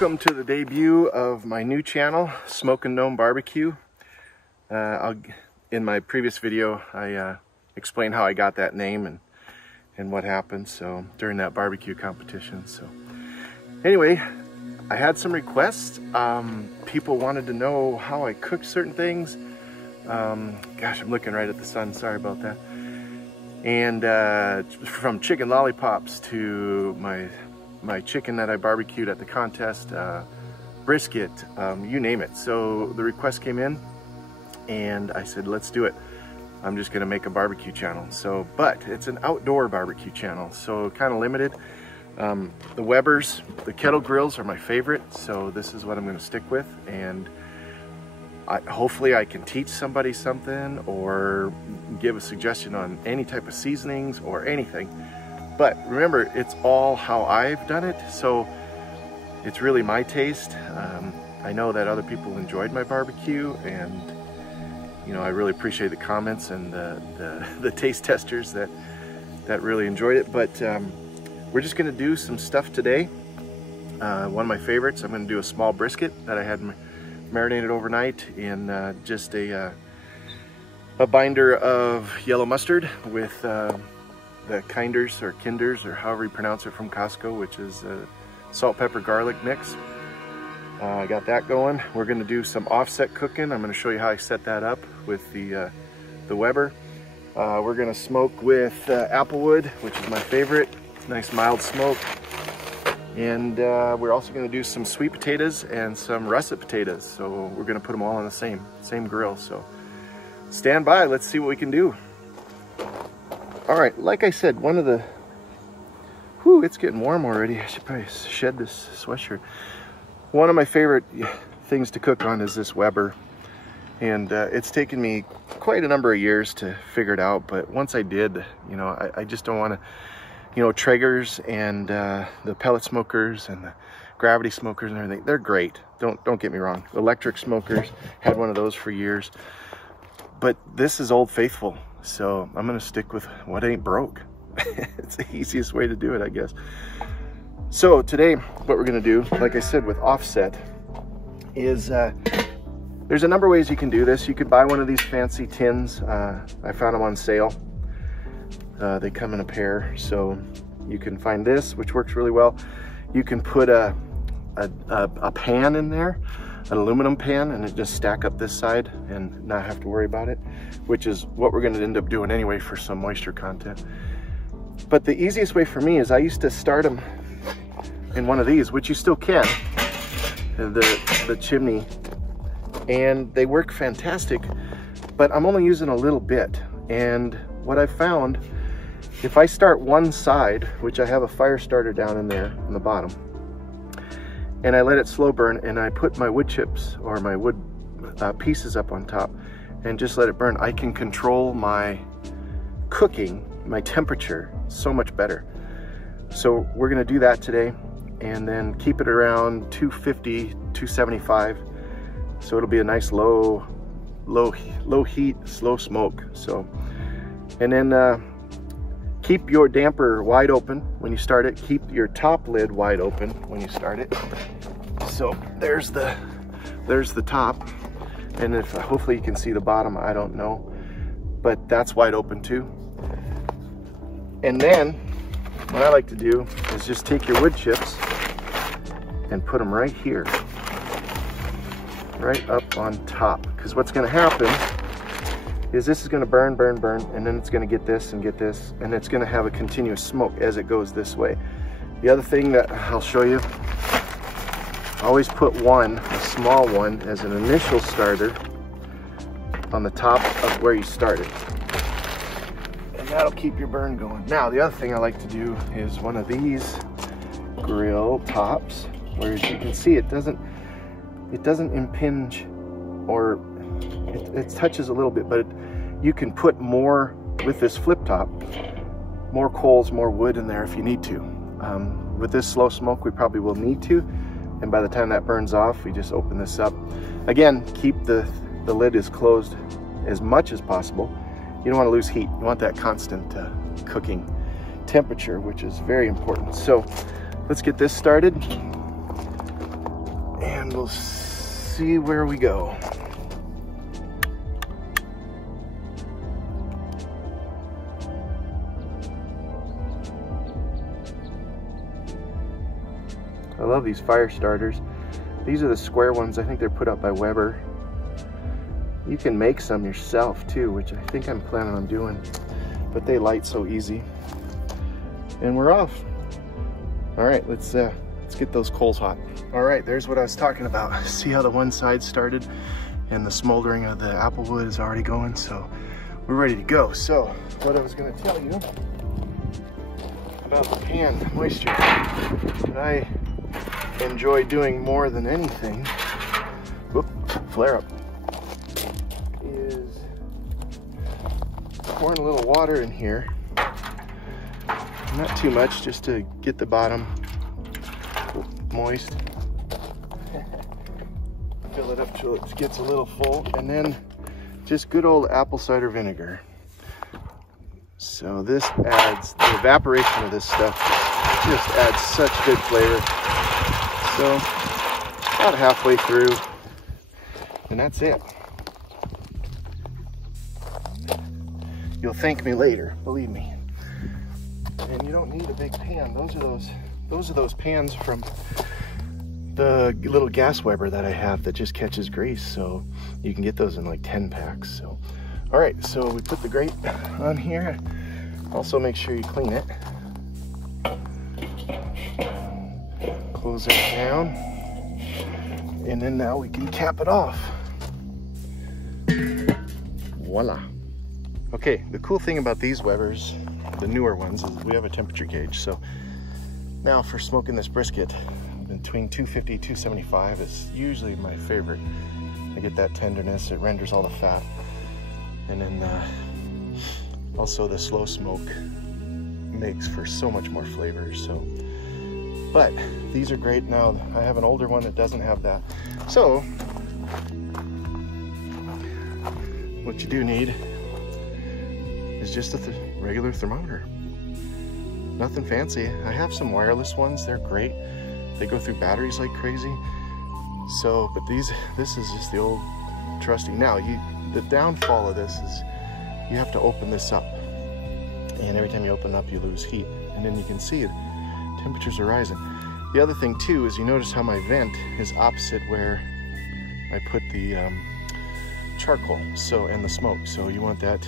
Welcome to the debut of my new channel, Smokin' Gnome Barbecue. In my previous video, I explained how I got that name and what happened during that barbecue competition. So anyway, I had some requests. People wanted to know how I cooked certain things. Gosh, I'm looking right at the sun, sorry about that. And from chicken lollipops to my chicken that I barbecued at the contest, brisket, you name it. So the request came in and I said, let's do it. I'm just gonna make a barbecue channel. But it's an outdoor barbecue channel, so kind of limited. The Webers, the kettle grills are my favorite, so this is what I'm gonna stick with. And hopefully I can teach somebody something or give a suggestion on any type of seasonings or anything. But remember, it's all how I've done it, so it's really my taste. I know that other people enjoyed my barbecue, and you know, I really appreciate the comments and the taste testers that really enjoyed it. But we're just gonna do some stuff today. One of my favorites, I'm gonna do a small brisket that I had marinated overnight in just a binder of yellow mustard with the Kinders or Kinders or however you pronounce it from Costco, which is salt, pepper, garlic mix. I got that going. We're gonna do some offset cooking. I'm gonna show you how I set that up with the Weber. We're gonna smoke with applewood, which is my favorite. Nice mild smoke. And we're also gonna do some sweet potatoes and some russet potatoes. So we're gonna put them all on the same grill. So stand by, let's see what we can do. All right, like I said, one of the, it's getting warm already. I should probably shed this sweatshirt. One of my favorite things to cook on is this Weber. And it's taken me quite a number of years to figure it out. But once I did, you know, I just don't want to, you know, Traegers and the pellet smokers and the gravity smokers and everything, they're great. Don't get me wrong. Electric smokers, had one of those for years. But this is Old Faithful. So I'm gonna stick with what ain't broke. It's the easiest way to do it, I guess. So today, what we're gonna do, like I said, with offset, is there's a number of ways you can do this. You could buy one of these fancy tins. I found them on sale. They come in a pair, so you can find this, which works really well. You can put a pan in there, an aluminum pan, and it just stack up this side and not have to worry about it, which is what we're going to end up doing anyway for some moisture content. But the easiest way for me is I used to start them in one of these, which you still can, the chimney, and they work fantastic, but I'm only using a little bit. And what I found, if I start one side, which I have a fire starter down in there on the bottom, and I let it slow burn, and I put my wood chips or my wood pieces up on top and just let it burn, I can control my cooking, my temperature, so much better. So we're gonna do that today, and then keep it around 250, 275. So it'll be a nice low heat, slow smoke. So, and then keep your damper wide open when you start it. Keep your top lid wide open when you start it. So there's the top, and if hopefully you can see the bottom, I don't know, but that's wide open too. And then what I like to do is just take your wood chips and put them right here, right up on top, because what's going to happen is this is going to burn, and then it's going to get this, and it's going to have a continuous smoke as it goes this way. The other thing that I'll show you, always put a small one, as an initial starter on the top of where you started. And that'll keep your burn going. Now, the other thing I like to do is one of these grill tops, where as you can see, it doesn't impinge, or it touches a little bit, but you can put more with this flip top, more coals, more wood in there if you need to. With this slow smoke, we probably will need to, and by the time that burns off, we just open this up. Again, keep the lid as closed as much as possible. You don't want to lose heat. You want that constant cooking temperature, which is very important. So let's get this started. and we'll see where we go. I love these fire starters. These are the square ones. I think they're put up by Weber. You can make some yourself too, which I think I'm planning on doing, but they light so easy. And we're off. All right, let's get those coals hot. All right, there's what I was talking about. See how the one side started and the smoldering of the apple wood is already going, so we're ready to go. So what I was gonna tell you about the pan moisture that I enjoy doing more than anything, whoop, flare up, is pouring a little water in here. Not too much, just to get the bottom moist. Fill it up till it gets a little full, and then just good old apple cider vinegar. So this adds, the evaporation of this stuff just adds such good flavor. So about halfway through, and that's it. You'll thank me later, believe me. And you don't need a big pan. Those are those pans from the little gas Weber that I have that just catches grease. So you can get those in like 10 packs. So, all right, so we put the grate on here. Also make sure you clean it. Close it down. And then now we can cap it off. Voila. Okay, the cool thing about these Webers, the newer ones, is we have a temperature gauge. So now for smoking this brisket, between 250 and 275 is usually my favorite. I get that tenderness, it renders all the fat. And then also the slow smoke makes for so much more flavor. So, but these are great. Now I have an older one that doesn't have that. So what you do need is just a regular thermometer. Nothing fancy. I have some wireless ones, they're great. They go through batteries like crazy. So, but this is just the old trusty. Now, the downfall of this is you have to open this up. And every time you open up, you lose heat. And then you can see the temperatures are rising. The other thing too is you notice how my vent is opposite where I put the charcoal, so, and the smoke. So you want that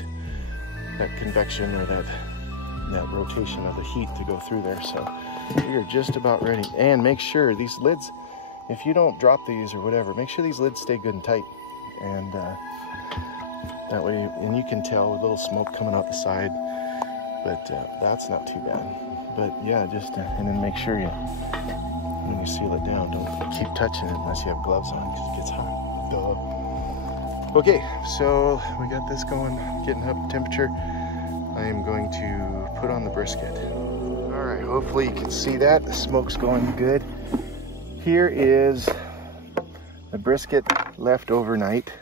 convection or that rotation of the heat to go through there. So we are just about ready. And make sure these lids, if you don't drop these or whatever, make sure these lids stay good and tight. And that way, and you can tell with a little smoke coming out the side, but that's not too bad. But yeah, just, and then make sure when you seal it down, don't keep touching it unless you have gloves on because it gets hot. Duh. Okay, so we got this going, getting up temperature. I am going to put on the brisket. All right, hopefully you can see that. The smoke's going good. Here is the brisket left overnight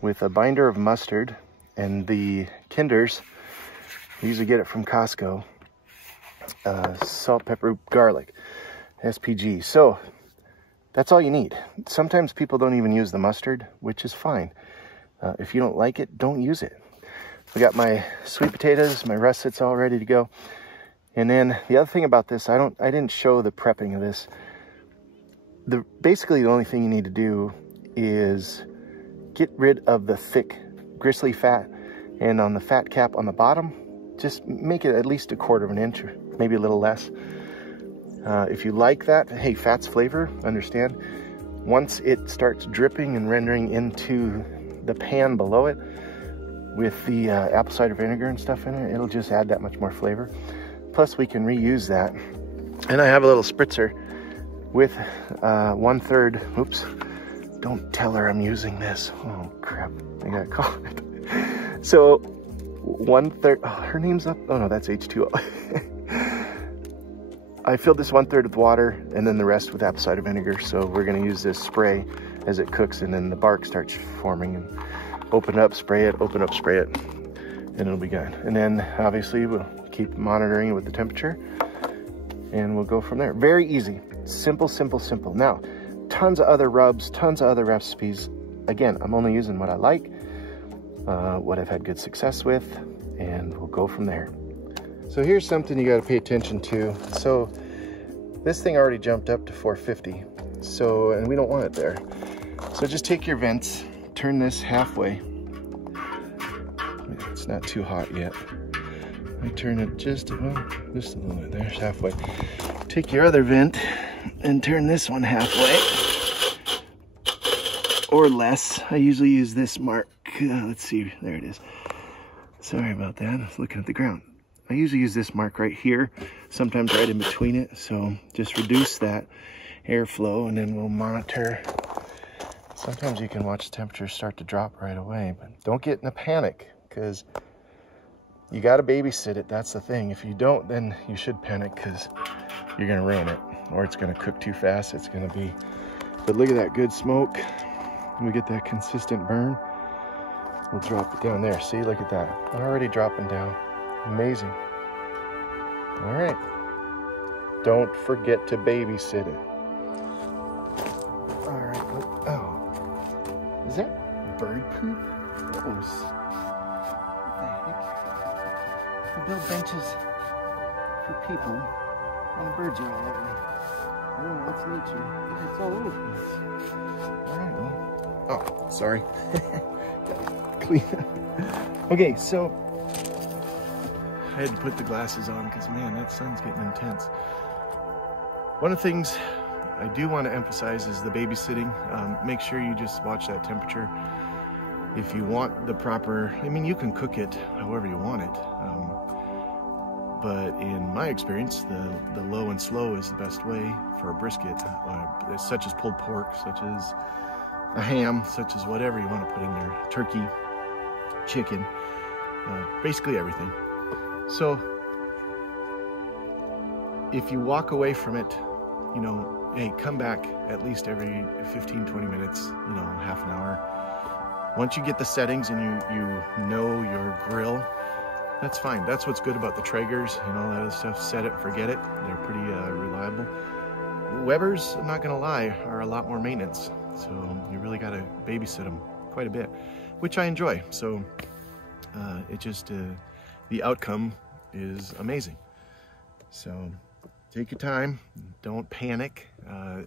with a binder of mustard and the kinders. I usually get it from Costco. Salt, pepper, garlic, SPG. So that's all you need. Sometimes people don't even use the mustard, which is fine. If you don't like it, don't use it. I got my sweet potatoes, my russets all ready to go. And then the other thing about this, I didn't show the prepping of this. Basically the only thing you need to do is get rid of the thick gristly fat, and on the fat cap on the bottom, just make it at least 1/4 of an inch, or maybe a little less. If you like that, hey, fat's flavor, understand. Once it starts dripping and rendering into the pan below it with the apple cider vinegar and stuff in it, it'll just add that much more flavor. Plus we can reuse that. And I have a little spritzer with 1/3, oops, don't tell her I'm using this. Oh crap, I gotta call it. So 1/3, oh, her name's up, oh no, that's H2O. I filled this 1/3 with water and then the rest with apple cider vinegar. So we're gonna use this spray as it cooks, and then the bark starts forming, and open up, spray it, open up, spray it, and it'll be good. And then obviously we'll keep monitoring it with the temperature and we'll go from there. Very easy, simple, simple, simple. Now, tons of other rubs, tons of other recipes. Again, I'm only using what I like, what I've had good success with, and we'll go from there. So here's something you got to pay attention to. So this thing already jumped up to 450. So, and we don't want it there. So just take your vents, turn this halfway. It's not too hot yet. I turn it just a little bit. There's halfway. Take your other vent and turn this one halfway or less. I usually use this mark. Let's see, there it is. Sorry about that, I was looking at the ground. I usually use this mark right here, sometimes right in between it. So just reduce that airflow and then we'll monitor. Sometimes you can watch the temperature start to drop right away, but don't get in a panic because you got to babysit it. That's the thing. If you don't, then you should panic because you're going to ruin it or it's going to cook too fast. It's going to be, but look at that good smoke. We get that consistent burn. We'll drop it down there. See, look at that. Already dropping down. Amazing. All right. Don't forget to babysit it. All right. Oh, is that bird poop? Gross. What the heck? We build benches for people, and the birds are all over them. I don't know, what's nature? It's all over the place. All right, well. Oh, sorry. Clean up. Okay, so I had to put the glasses on because, man, that sun's getting intense. One of the things I do want to emphasize is the babysitting. Make sure you just watch that temperature. If you want the proper, I mean, you can cook it however you want it. But in my experience, the low and slow is the best way for a brisket, such as pulled pork, such as a ham, such as whatever you want to put in there, turkey, chicken, basically everything. So if you walk away from it, you know, hey, come back at least every 15, 20 minutes, you know, half an hour. Once you get the settings and you know your grill, that's fine. That's what's good about the Traegers and all that other stuff. Set it, forget it. They're pretty reliable. Webers, I'm not gonna lie, are a lot more maintenance. So you really gotta babysit them quite a bit, which I enjoy. So it just, the outcome is amazing. So take your time, don't panic,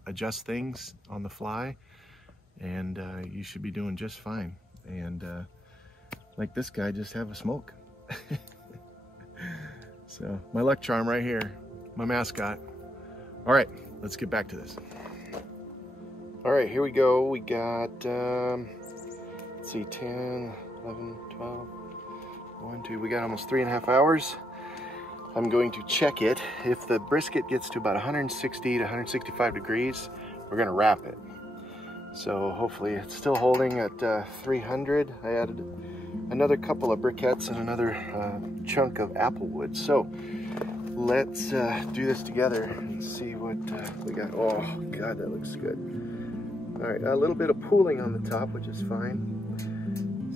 adjust things on the fly, and you should be doing just fine. And like this guy, just have a smoke. So my luck charm right here, my mascot. All right, let's get back to this. All right, here we go. We got, let's see, 10, 11, 12, 1, 2, we got almost 3.5 hours. I'm going to check it. If the brisket gets to about 160 to 165 degrees, we're gonna wrap it. So hopefully it's still holding at 300. I added another couple of briquettes and another chunk of apple wood. So let's do this together and see what we got. Oh God, that looks good. All right, a little bit of pooling on the top, which is fine.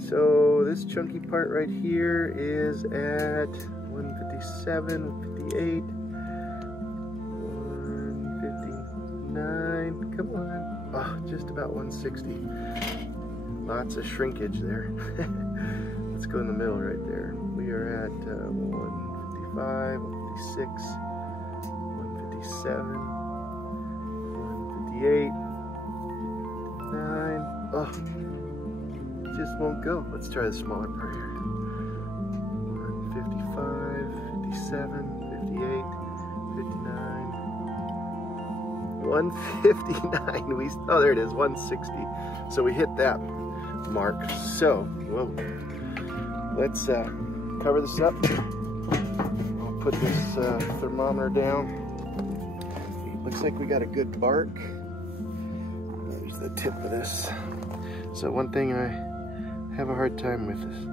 So this chunky part right here is at 157, 158, 159, come on. Oh, just about 160. Lots of shrinkage there. Let's go in the middle right there. We are at 155, 156, 157, 158, 9. Oh, it just won't go. Let's try the smaller part here. 155, 57, 58, 59. 159. Oh, there it is, 160. So we hit that mark. So, whoa. Let's cover this up. I'll put this thermometer down. Looks like we got a good bark. There's the tip of this. So one thing I have a hard time with is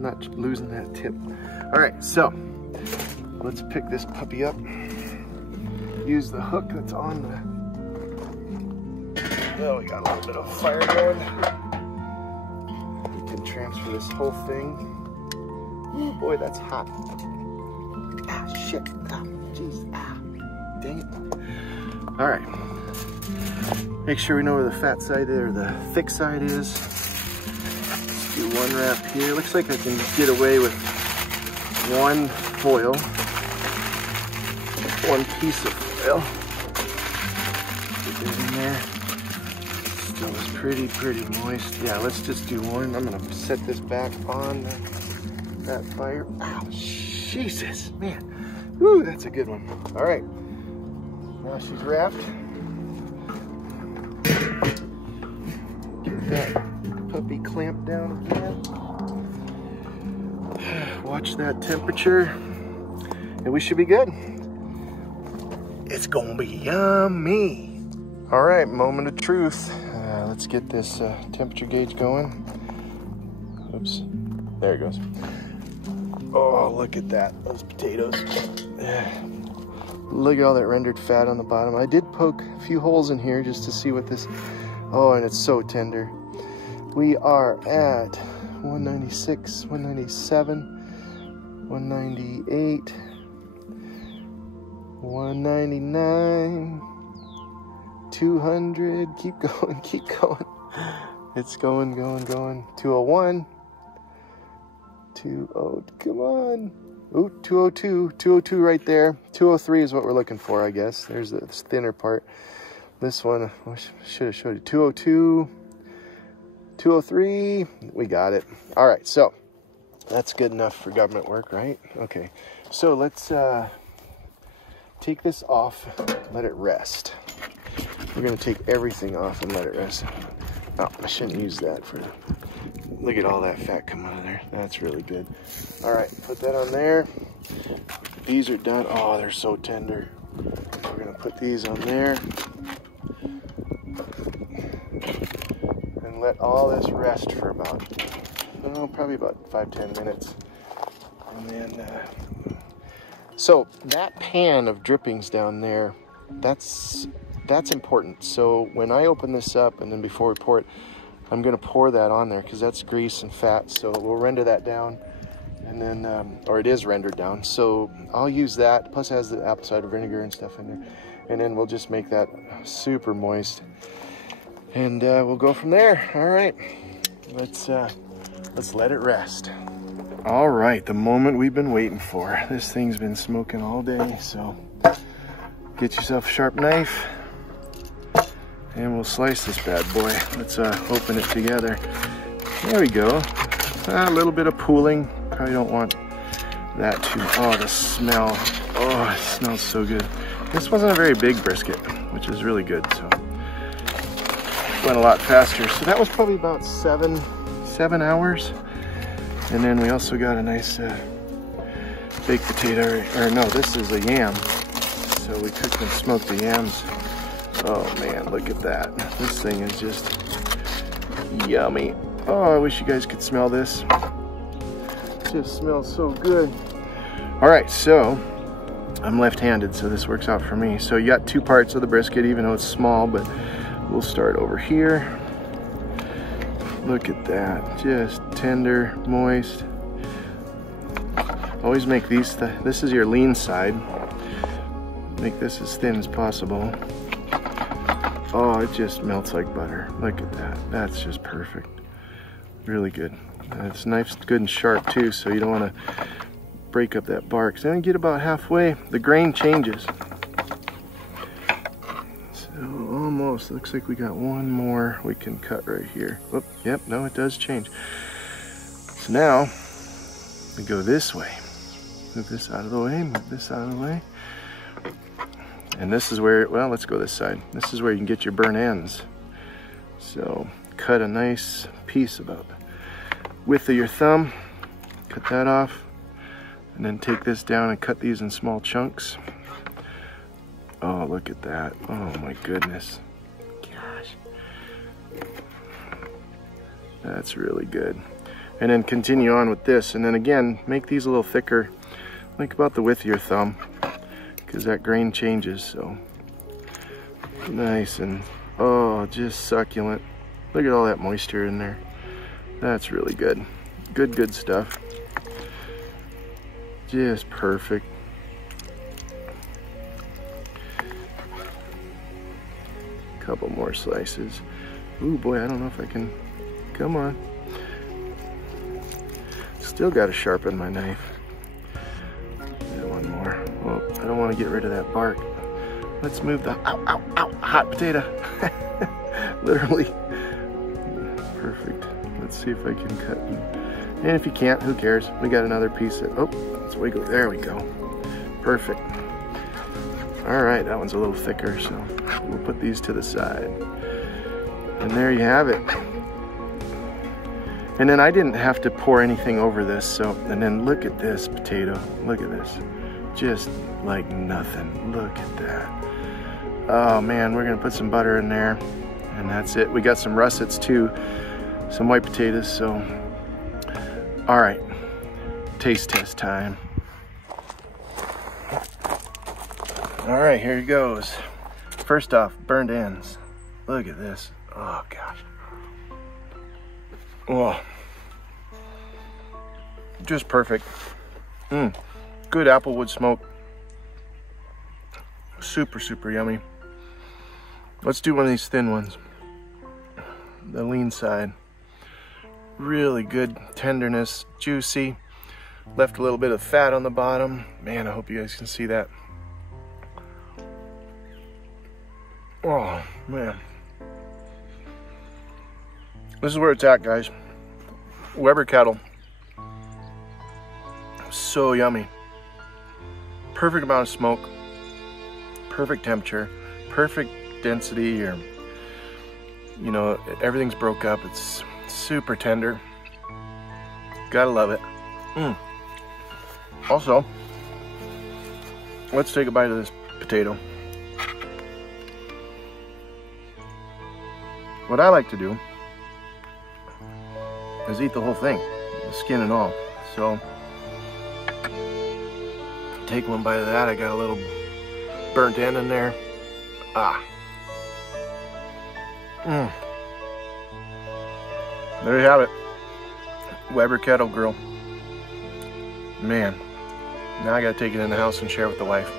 not losing that tip. All right, so let's pick this puppy up. Use the hook that's on the, oh, we got a little bit of fire going. We can transfer this whole thing. Oh boy, that's hot. Ah, shit, ah, jeez, ah, dang it. All right, Make sure we know where the fat side or the thick side is. Let's do one wrap here. Looks like I can get away with one foil, one piece of foil. Get it in there. Still is pretty moist. Yeah, let's just do one. I'm gonna set this back on that fire. Ow, Jesus, man. Woo, that's a good one. All right, now she's wrapped. Get that puppy clamped down again. Watch that temperature, and we should be good. It's gonna be yummy. All right, moment of truth. Let's get this temperature gauge going. Oops, there it goes. Oh, look at that, those potatoes. Look at all that rendered fat on the bottom. I did poke a few holes in here just to see what this, oh, and it's so tender. We are at 196, 197, 198, 199, 200, keep going, keep going. It's going. 201, 20, come on. Ooh, 202, 202 right there. 203 is what we're looking for, I guess. There's the thinner part. This one, I should have showed you. 202, 203, we got it. All right, so that's good enough for government work, right? Okay, so let's take this off, let it rest. We're gonna take everything off and let it rest. Oh, I shouldn't use that for, look at all that fat come out of there. That's really good. All right, put that on there. These are done. Oh, they're so tender. We're gonna put these on there. And let all this rest for about, oh, probably about 5-10 minutes. And then, so that pan of drippings down there, that's important. So when I open this up and then before we pour it, I'm gonna pour that on there because that's grease and fat. So we'll render that down and then, or it is rendered down. So I'll use that, plus it has the apple cider vinegar and stuff in there. And then we'll just make that super moist. And we'll go from there. All right, let's let it rest. All right, the moment we've been waiting for. This thing's been smoking all day, so get yourself a sharp knife and we'll slice this bad boy. Let's open it together. There we go. A little bit of pooling. Probably don't want that too. Oh, the smell. Oh, it smells so good. This wasn't a very big brisket, which is really good, so went a lot faster. So that was probably about seven hours. And then we also got a nice baked potato, or no, this is a yam. So we cooked and smoked the yams. Oh man, look at that. This thing is just yummy. Oh, I wish you guys could smell this. It just smells so good. All right, so I'm left-handed, so this works out for me. So you got two parts of the brisket, even though it's small, but we'll start over here. Look at that, just tender, moist. Always make these, this is your lean side. Make this as thin as possible. Oh, it just melts like butter. Look at that, that's just perfect. Really good. It's nice, good and sharp too, so you don't want to break up that bark. So then get about halfway, the grain changes. So almost, looks like we got one more we can cut right here. Whoop, yep, no, it does change. So now, we go this way. Move this out of the way, move this out of the way. And this is where, well, let's go this side. This is where you can get your burnt ends. So cut a nice piece about the width of your thumb, cut that off, and then take this down and cut these in small chunks. Oh, look at that. Oh my goodness. Gosh. That's really good. And then continue on with this. And then again, make these a little thicker, like about the width of your thumb, because that grain changes, so nice and oh, just succulent. Look at all that moisture in there. That's really good. Good stuff. Just perfect. couple more slices. Ooh boy, I don't know if I can, come on. Still got to sharpen my knife. Yeah, one more. Well, I don't want to get rid of that bark. Let's move the, ow, ow, ow, hot potato. Literally. Perfect. Let's see if I can cut. And if you can't, who cares? We got another piece of, oh, let's wiggle. There we go. Perfect. All right, that one's a little thicker, so we'll put these to the side. And there you have it. And then I didn't have to pour anything over this, so, and then look at this potato. Look at this. Just like nothing. Look at that. Oh man, we're gonna put some butter in there, and that's it. We got some russets too, some white potatoes, so. All right, taste test time. All right, here it goes. First off, burnt ends. Look at this. Oh gosh. Oh, just perfect. Good applewood smoke. Super, super yummy. Let's do one of these thin ones. The lean side. Really good tenderness, juicy. Left a little bit of fat on the bottom. Man, I hope you guys can see that. Oh, man. This is where it's at, guys. Weber kettle. So yummy. Perfect amount of smoke. Perfect temperature. Perfect density, or, you know, everything's broke up. It's super tender. Gotta love it. Also, let's take a bite of this potato. What I like to do is eat the whole thing, the skin and all. So, take one bite of that. I got a little burnt end in there. There you have it. Weber kettle grill. Man, now I gotta take it in the house and share with the wife.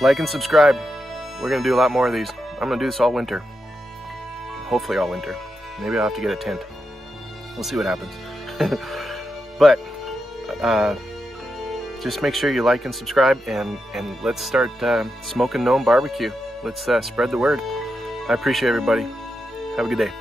Like and subscribe. We're gonna do a lot more of these. I'm gonna do this all winter. Hopefully all winter. Maybe I'll have to get a tent. We'll see what happens. But just make sure you like and subscribe, and let's start smoking gnome barbecue. Let's spread the word. I appreciate everybody. Have a good day.